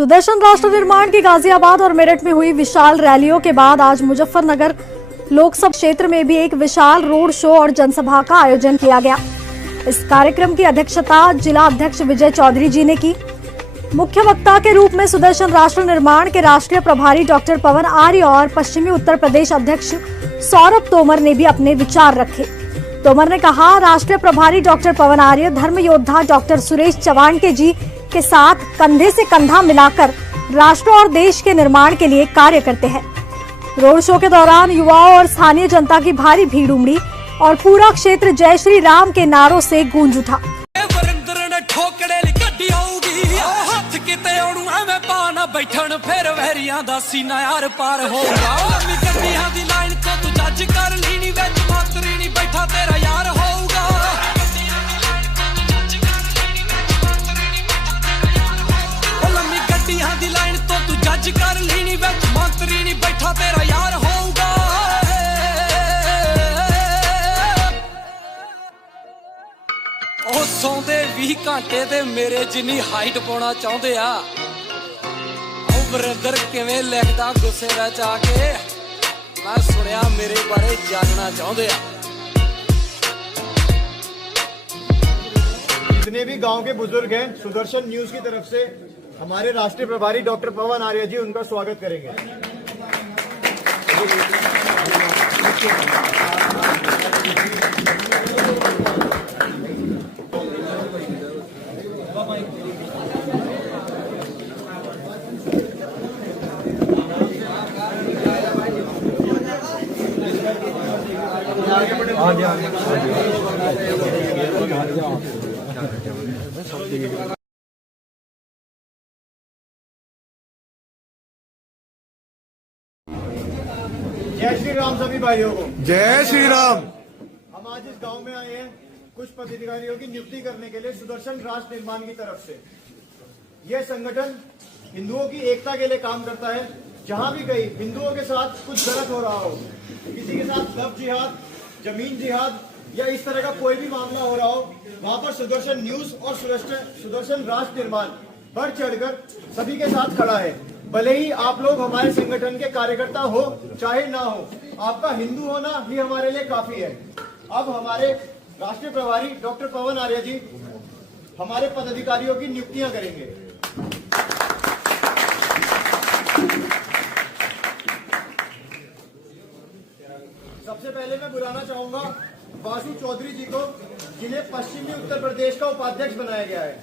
सुदर्शन राष्ट्र निर्माण की गाजियाबाद और मेरठ में हुई विशाल रैलियों के बाद आज मुजफ्फरनगर लोकसभा क्षेत्र में भी एक विशाल रोड शो और जनसभा का आयोजन किया गया। इस कार्यक्रम की अध्यक्षता जिला अध्यक्ष विजय चौधरी जी ने की। मुख्य वक्ता के रूप में सुदर्शन राष्ट्र निर्माण के राष्ट्रीय प्रभारी डॉक्टर पवन आर्य और पश्चिमी उत्तर प्रदेश अध्यक्ष सौरभ तोमर ने भी अपने विचार रखे। तोमर ने कहा, राष्ट्रीय प्रभारी डॉक्टर पवन आर्य धर्म योद्धा डॉक्टर सुरेश चवाणके जी के साथ कंधे से कंधा मिलाकर राष्ट्र और देश के निर्माण के लिए कार्य करते हैं। रोड शो के दौरान युवाओं और स्थानीय जनता की भारी भीड़ उमड़ी और पूरा क्षेत्र जय श्री राम के नारों से गूंज उठा। बैठन फिर वैरियां दा सीना यार पार होगा। लंबी गड्डियां दी लाइन को तू जज कर लीनी विच मातरी नहीं बैठा तेरा यार होगा। लंबी गड्डियां दी लाइन तो तू जज कर लीनी विच मातरी नहीं बैठा तेरा यार होगा। ओ सौंदे 20 घंटे ते मेरे जिन्नी हाइट पाना चाहते आ। ब्रदर किवें लिखदा गुस्से विच आके मैं सुनिया मेरे बारे जानना चाहते हैं। जितने भी गांव के बुजुर्ग हैं, सुदर्शन न्यूज की तरफ से हमारे राष्ट्रीय प्रभारी डॉक्टर पवन आर्य जी उनका स्वागत करेंगे। जय श्री राम सभी भाइयों को। जय श्री राम। हम आज इस गांव में आए हैं कुछ पदाधिकारियों की नियुक्ति करने के लिए सुदर्शन राष्ट्र निर्माण की तरफ से। यह संगठन हिंदुओं की एकता के लिए काम करता है। जहां भी कहीं हिंदुओं के साथ कुछ गलत हो रहा हो, किसी के साथ लव जिहाद, जमीन जिहाद या इस तरह का कोई भी मामला हो रहा हो, वहां पर सुदर्शन न्यूज और सुदर्शन राष्ट्र निर्माण बढ़ चढ़कर सभी के साथ खड़ा है। भले ही आप लोग हमारे संगठन के कार्यकर्ता हो चाहे ना हो, आपका हिंदू होना ही हमारे लिए काफी है। अब हमारे राष्ट्रीय प्रभारी डॉक्टर पवन आर्य जी हमारे पदाधिकारियों की नियुक्तियां करेंगे। सबसे पहले मैं बुलाना चाहूंगा वासु चौधरी जी को, जिन्हें पश्चिमी उत्तर प्रदेश का उपाध्यक्ष बनाया गया है।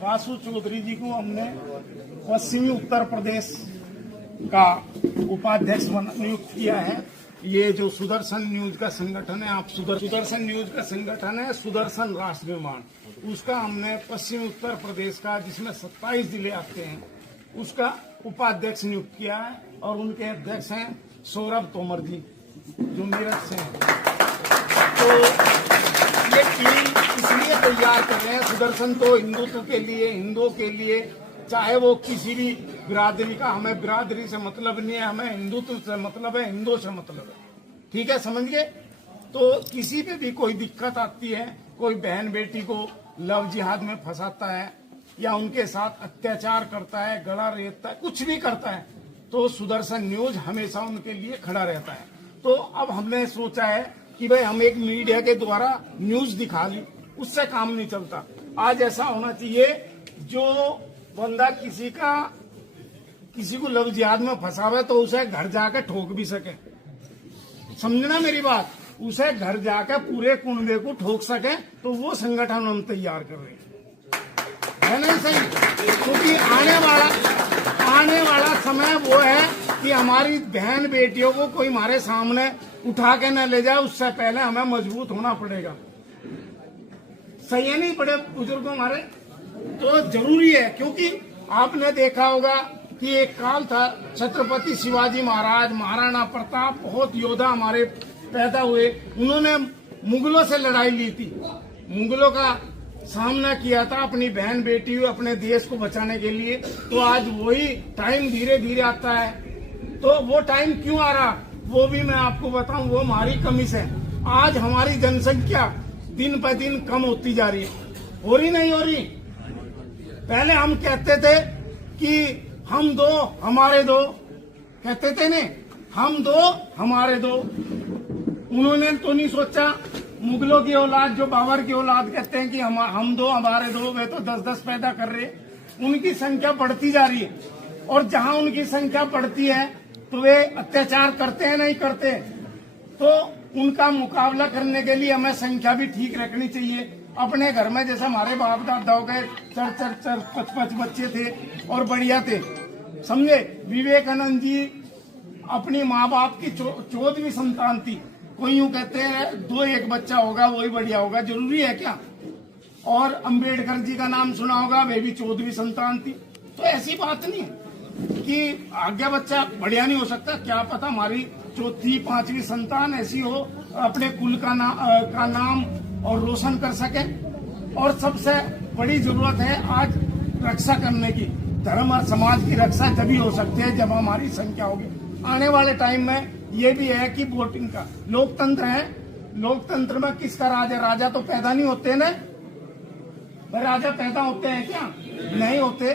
वासु चौधरी जी को हमने पश्चिमी उत्तर प्रदेश का उपाध्यक्ष नियुक्त किया है। ये जो सुदर्शन न्यूज का संगठन है, आप सुदर्शन न्यूज का संगठन है सुदर्शन राष्ट्र निर्माण, उसका हमने पश्चिमी उत्तर प्रदेश का, जिसमें 27 जिले आते हैं, उसका उपाध्यक्ष नियुक्त किया है। और उनके अध्यक्ष हैं सौरभ तोमर जी, जो मेरठ से हैं। तो ये टीम इसलिए तैयार कर रहे हैं, सुदर्शन तो हिंदुत्व के लिए, हिंदुओं के लिए, चाहे वो किसी भी बिरादरी का, हमें बिरादरी से मतलब नहीं है, हमें हिंदुत्व से मतलब है, हिंदुओं से मतलब है। ठीक है, समझ गए? तो किसी पे भी कोई दिक्कत आती है, कोई बहन बेटी को लव जिहाद में फंसाता है या उनके साथ अत्याचार करता है, गला रेतता है, कुछ भी करता है, तो सुदर्शन न्यूज हमेशा उनके लिए खड़ा रहता है। तो अब हमने सोचा है कि भाई हम एक मीडिया के द्वारा न्यूज दिखा ली, उससे काम नहीं चलता। आज ऐसा होना चाहिए जो बंदा किसी को लव जिहाद में फंसावे तो उसे घर जाकर ठोक भी सके। समझना मेरी बात, उसे घर जाकर पूरे कुनबे को ठोक सके, तो वो संगठन हम तैयार कर रहे हैं, है नहीं सही? क्योंकि आने वाला समय वो है कि हमारी बहन बेटियों को कोई हमारे सामने उठा के न ले जाए, उससे पहले हमें मजबूत होना पड़ेगा। सही है नहीं बड़े बुजुर्गों हमारे? तो जरूरी है, क्योंकि आपने देखा होगा कि एक काल था, छत्रपति शिवाजी महाराज, महाराणा प्रताप, बहुत योद्धा हमारे पैदा हुए। उन्होंने मुगलों से लड़ाई ली थी। मुगलों का सामना किया था अपनी बहन बेटी अपने देश को बचाने के लिए, तो आज वही टाइम धीरे धीरे आता है। तो वो टाइम क्यों आ रहा वो भी मैं आपको बताऊं, वो हमारी कमी से। आज हमारी जनसंख्या दिन पर दिन कम होती जा रही है, हो रही नहीं हो रही। पहले हम कहते थे कि हम दो हमारे दो, कहते थे ने, हम दो हमारे दो। उन्होंने तो नहीं सोचा, मुगलों की औलाद जो बाबर की औलाद कहते हैं कि हम दो हमारे दो, वे तो 10-10 पैदा कर रहे। उनकी संख्या बढ़ती जा रही है, और जहां उनकी संख्या बढ़ती है तो वे अत्याचार करते हैं नहीं करते। तो उनका मुकाबला करने के लिए हमें संख्या भी ठीक रखनी चाहिए। अपने घर में जैसे हमारे बाप दादाओं के 4-5 बच्चे थे और बढ़िया थे, समझे। विवेकानंद जी अपनी माँ बाप की 14वीं संतान थी। कोई यूं कहते हैं 2-1 बच्चा होगा वही बढ़िया होगा, जरूरी है क्या। और अंबेडकर जी का नाम सुना होगा, वे भी 14वीं संतान थी। तो ऐसी बात नहीं है कि आगे बच्चा बढ़िया नहीं हो सकता। क्या पता हमारी 4th-5वीं संतान ऐसी हो, अपने कुल का नाम और रोशन कर सके। और सबसे बड़ी जरूरत है आज रक्षा करने की। धर्म और समाज की रक्षा तभी हो सकती है जब हमारी संख्या होगी। आने वाले टाइम में ये भी है कि वोटिंग का लोकतंत्र है, लोकतंत्र में किसका राज है। राजा तो पैदा नहीं होते ना, राजा पैदा होते हैं क्या? नहीं होते,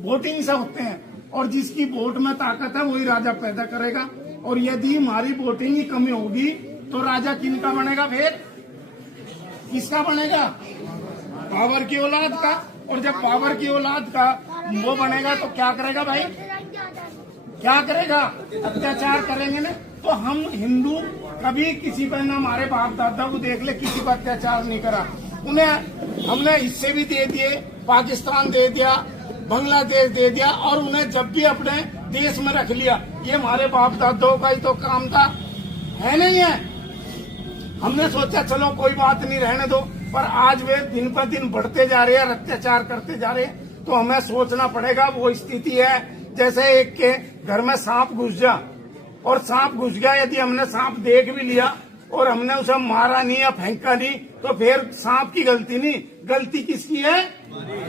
वोटिंग से होते हैं। और जिसकी वोट में ताकत है वही राजा पैदा करेगा। और यदि हमारी वोटिंग ही कमी होगी तो राजा किनका बनेगा? फिर किसका बनेगा? बाबर की औलाद का। और जब बाबर की औलाद का वो बनेगा तो क्या करेगा भाई? क्या करेगा? अत्याचार करेंगे ना। तो हम हिंदू कभी किसी पर, ना हमारे बाप दादा को देख ले किसी पर अत्याचार नहीं करा। उन्हें हमने हिस्से भी दे दिए, पाकिस्तान दे दिया, बांग्लादेश दे दिया, और उन्हें जब भी अपने देश में रख लिया। ये हमारे बाप दादाओं का ही तो काम था, है नहीं है? हमने सोचा चलो कोई बात नहीं, रहने दो। पर आज वे दिन पर दिन बढ़ते जा रहे हैं, अत्याचार करते जा रहे हैं। तो हमें सोचना पड़ेगा। वो स्थिति है जैसे एक के घर में सांप घुस जा, और सांप घुस गया, यदि हमने सांप देख भी लिया और हमने उसे मारा नहीं या फेंका नहीं, तो फिर सांप की गलती नहीं, गलती किसकी है?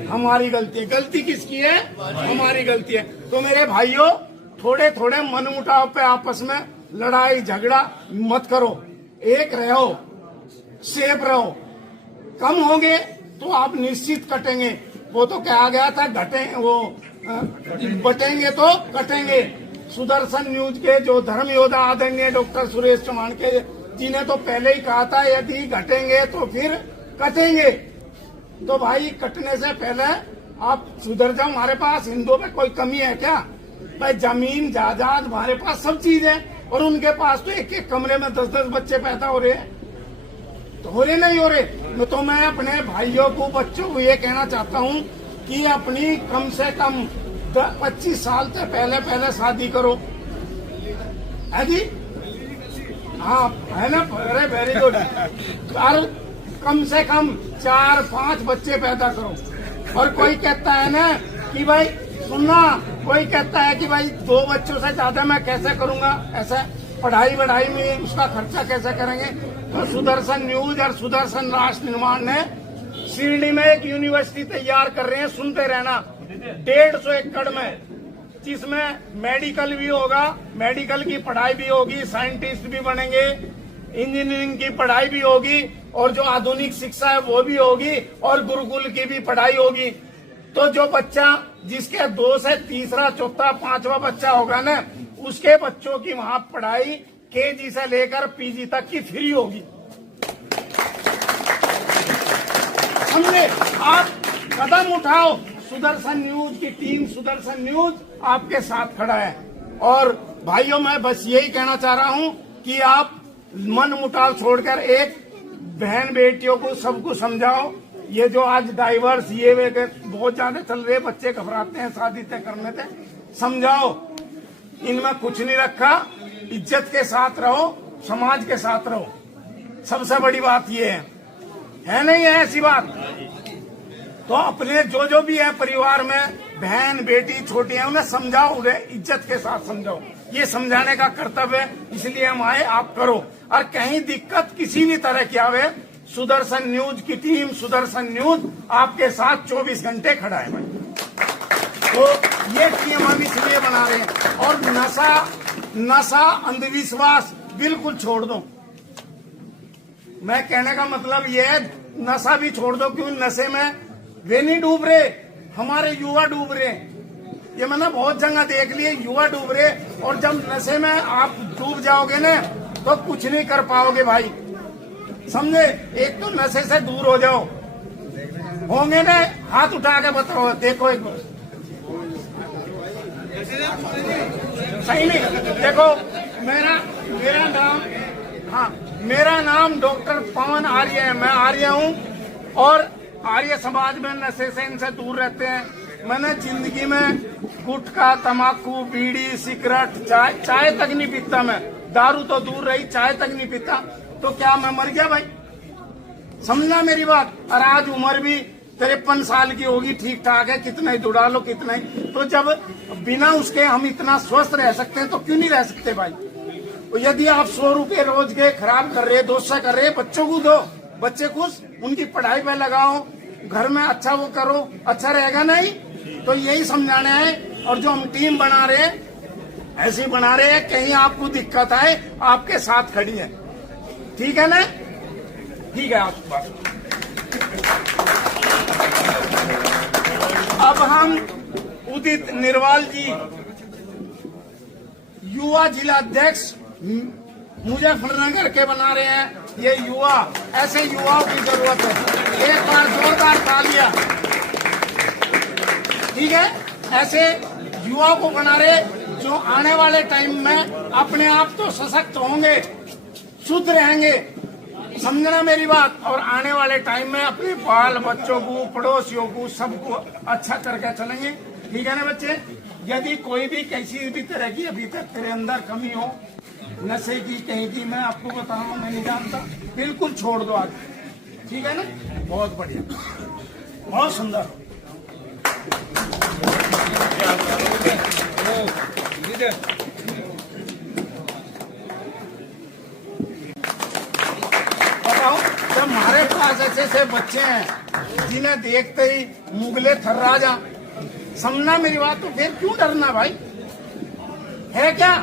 हमारी गलती है। गलती किसकी है? हमारी गलती है। तो मेरे भाइयों, थोड़े थोड़े मनमुटाव पे आपस में लड़ाई झगड़ा मत करो, एक रहो, सेफ रहो। कम होंगे तो आप निश्चित कटेंगे। वो तो कहा गया था बटेंगे तो कटेंगे। सुदर्शन न्यूज के जो धर्म योद्धा आदरणीय डॉक्टर सुरेश चौहान के जी ने तो पहले ही कहा था, यदि घटेंगे तो फिर कटेंगे। तो भाई कटने से पहले आप सुधर जाओ। हमारे पास हिंदुओं में कोई कमी है क्या? भाई जमीन जायदाद हमारे पास सब चीज है, और उनके पास तो एक कमरे में 10-10 बच्चे पैदा हो रहे हैं। तो हो रहे नहीं हो रहे? तो मैं अपने भाइयों को, बच्चों को ये कहना चाहता हूँ कि अपनी कम से कम 25 साल से पहले शादी करो, है जी? हाँ, है ना? अरे वेरी गुड। और कम से कम 4-5 बच्चे पैदा करो। और कोई कहता है ना कि भाई सुनना, कोई कहता है कि भाई 2 बच्चों से ज्यादा मैं कैसे करूंगा, ऐसे पढ़ाई में उसका खर्चा कैसे करेंगे। तो सुदर्शन न्यूज और सुदर्शन राष्ट्र निर्माण ने शिरडी में एक यूनिवर्सिटी तैयार कर रहे हैं, सुनते रहना, 150 एकड़ में, जिसमें मेडिकल भी होगा, मेडिकल की पढ़ाई भी होगी, साइंटिस्ट भी बनेंगे, इंजीनियरिंग की पढ़ाई भी होगी, और जो आधुनिक शिक्षा है वो भी होगी, और गुरुकुल की भी पढ़ाई होगी। तो जो बच्चा जिसके 2 से तीसरा, चौथा, 5वां बच्चा होगा ना, उसके बच्चों की वहां पढ़ाई KG से लेकर PG तक की फ्री होगी। समझे? आप कदम उठाओ। सुदर्शन न्यूज की टीम, सुदर्शन न्यूज आपके साथ खड़ा है। और भाइयों, मैं बस यही कहना चाह रहा हूं कि आप मन मुटाव छोड़कर एक बहन बेटियों को सबको समझाओ। ये जो आज डाइवर्स ये वे बहुत ज्यादा चल रहे, बच्चे घबराते हैं शादी तय करने से, समझाओ इनमें कुछ नहीं रखा, इज्जत के साथ रहो, समाज के साथ रहो। सबसे बड़ी बात ये है नहीं है ऐसी बात? तो अपने जो भी है परिवार में बहन बेटी छोटी है, उन्हें समझाओ, उन्हें इज्जत के साथ समझाओ। ये समझाने का कर्तव्य है, इसलिए हम आए, आप करो। और कहीं दिक्कत किसी भी तरह की आवे सुदर्शन न्यूज की टीम, सुदर्शन न्यूज आपके साथ 24 घंटे खड़ा है भाई। तो ये टीम हम इसलिए बना रहे हैं। और नशा अंधविश्वास बिल्कुल छोड़ दो। मैं कहने का मतलब ये है, नशा भी छोड़ दो, क्योंकि नशे में वे नहीं डूब रहे, हमारे युवा डूब रहे। ये मैंने बहुत जगह देख लिए, युवा डूब रहे। और जब नशे में आप डूब जाओगे ना तो कुछ नहीं कर पाओगे भाई, समझे। एक तो नशे से दूर हो जाओ, होंगे ना, हाथ उठा के बताओ, देखो एक बार, सही नहीं। देखो मेरा नाम डॉक्टर पवन आर्य है। मैं आर्य हूँ और आर्य समाज में नशे से इनसे दूर रहते हैं। मैंने जिंदगी में गुटखा, तम्बाकू, बीड़ी, सिगरेट, चाय तक नहीं पीता। मैं दारू तो दूर रही, चाय तक नहीं पीता। तो क्या मैं मर गया भाई? समझना मेरी बात। और आज उम्र भी 53 साल की होगी, ठीक ठाक है, कितना ही दौड़ा लो कितना ही। तो जब बिना उसके हम इतना स्वस्थ रह सकते हैं तो क्यों नहीं रह सकते भाई? तो यदि आप 100 रुपए रोज के खराब कर रहे, दोस्त कर रहे, बच्चों को दो, बच्चे खुश, उनकी पढ़ाई पे लगाओ, घर में अच्छा वो करो, अच्छा रहेगा नहीं? तो यही समझाना है। और जो हम टीम बना रहे हैं, ऐसी बना रहे हैं, कहीं आपको दिक्कत आए आपके साथ खड़ी है, ठीक है ना? ठीक है आपकी बात। अब हम उदित निर्वाल जी, युवा जिला अध्यक्ष मुजफ्फरनगर के बना रहे हैं। ये युवा, ऐसे युवाओं की जरूरत है। एक बार जोरदार तालियां, ठीक है। ऐसे युवाओं को बना रहे जो आने वाले टाइम में अपने आप तो सशक्त होंगे, शुद्ध रहेंगे, समझना मेरी बात। और आने वाले टाइम में अपने बाल बच्चों को, पड़ोसियों को, सबको अच्छा करके चलेंगे, ठीक है ना बच्चे? यदि कोई भी किसी भी तरह की अभी तक तेरे अंदर कमी हो, नशे की कहीं की, मैं आपको बता रहा हूँ, मैं नहीं जानता, बिल्कुल छोड़ दो आज, ठीक है ना? बहुत बढ़िया, बहुत सुंदर। बताओ, जब हमारे पास ऐसे बच्चे हैं जिन्हें देखते ही मुगले थर्रा जा, समझना मेरी बात, तो फिर क्यों डरना भाई? है क्या?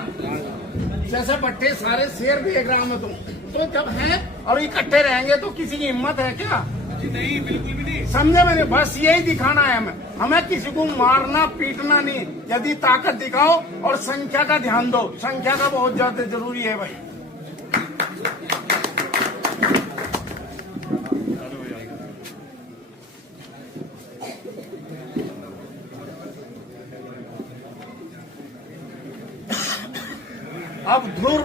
जैसे बट्टे सारे शेर देख रहा हूं तो जब हैं और इकट्ठे रहेंगे तो किसी की हिम्मत है क्या? नहीं, बिल्कुल भी नहीं। समझे मैंने, बस यही दिखाना है हमें किसी को मारना पीटना नहीं। यदि ताकत दिखाओ और संख्या का ध्यान दो, संख्या का बहुत ज्यादा जरूरी है भाई। अब ध्रुव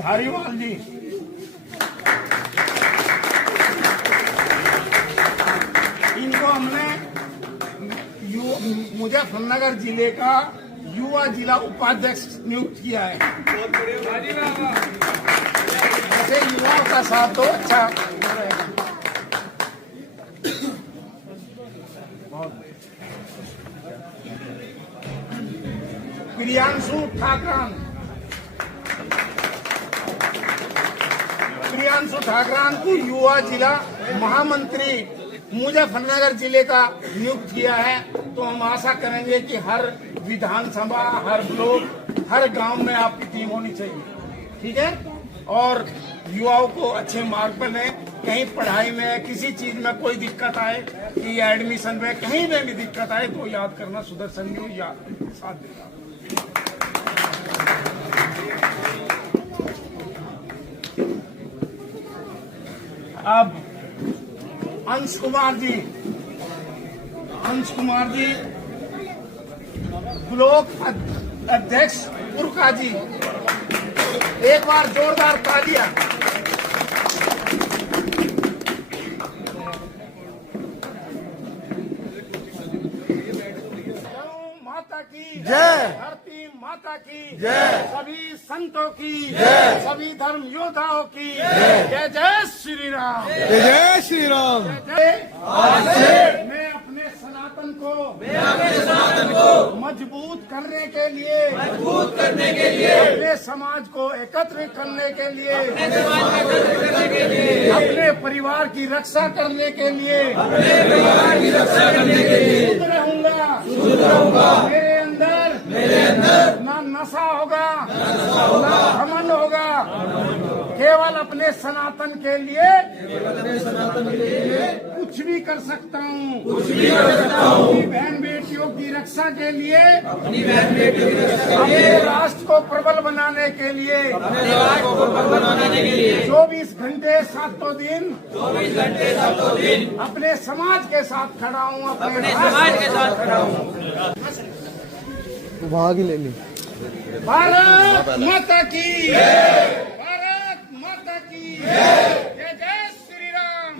धारीवाल जी, इनको हमने मुजफ्फरनगर जिले का युवा जिला उपाध्यक्ष नियुक्त किया है। ऐसे युवाओं का साथ तो अच्छा रहेगा। प्रियांशु ठाकरान को युवा जिला महामंत्री मुजफ्फरनगर जिले का नियुक्त किया है। तो हम आशा करेंगे कि हर विधानसभा, हर ब्लॉक, हर गांव में आपकी टीम होनी चाहिए, ठीक है? और युवाओं को अच्छे मार्ग पर लें। कहीं पढ़ाई में, किसी चीज में कोई दिक्कत आए, कि एडमिशन में कहीं में भी दिक्कत आए तो याद करना, सुदर्शन न्यूज याद साथ देगा। अब अंश कुमार जी ब्लॉक अध्यक्ष पुरका जी, एक बार जोरदार तालियां। माता की जय, धरती माता की जय, सभी संतों की जय, सभी धर्म योद्धाओं की जय। जय श्री राम, जय श्री राम। जय। मैं अपने सनातन सनातन को मजबूत करने के लिए अपने समाज को एकत्र करने के लिए अपने परिवार की रक्षा करने के लिए शुद्ध रहूंगा। मेरे अंदर ना नशा होगा ना घमंड होगा, केवल अपने सनातन के लिए कुछ भी कर सकता हूँ। अपनी बहन बेटियों की रक्षा के लिए, अपने राष्ट्र को प्रबल बनाने के लिए 24 घंटे 7 दिन अपने समाज के साथ खड़ा हूँ, अपने समाज के साथ खड़ा हूँ। वहाँ की ले ली। भारत माता की, भारत माता की, जय जय श्री राम,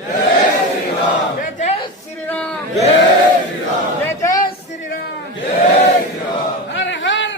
जय जय श्री राम, जय जय श्री राम, हर हर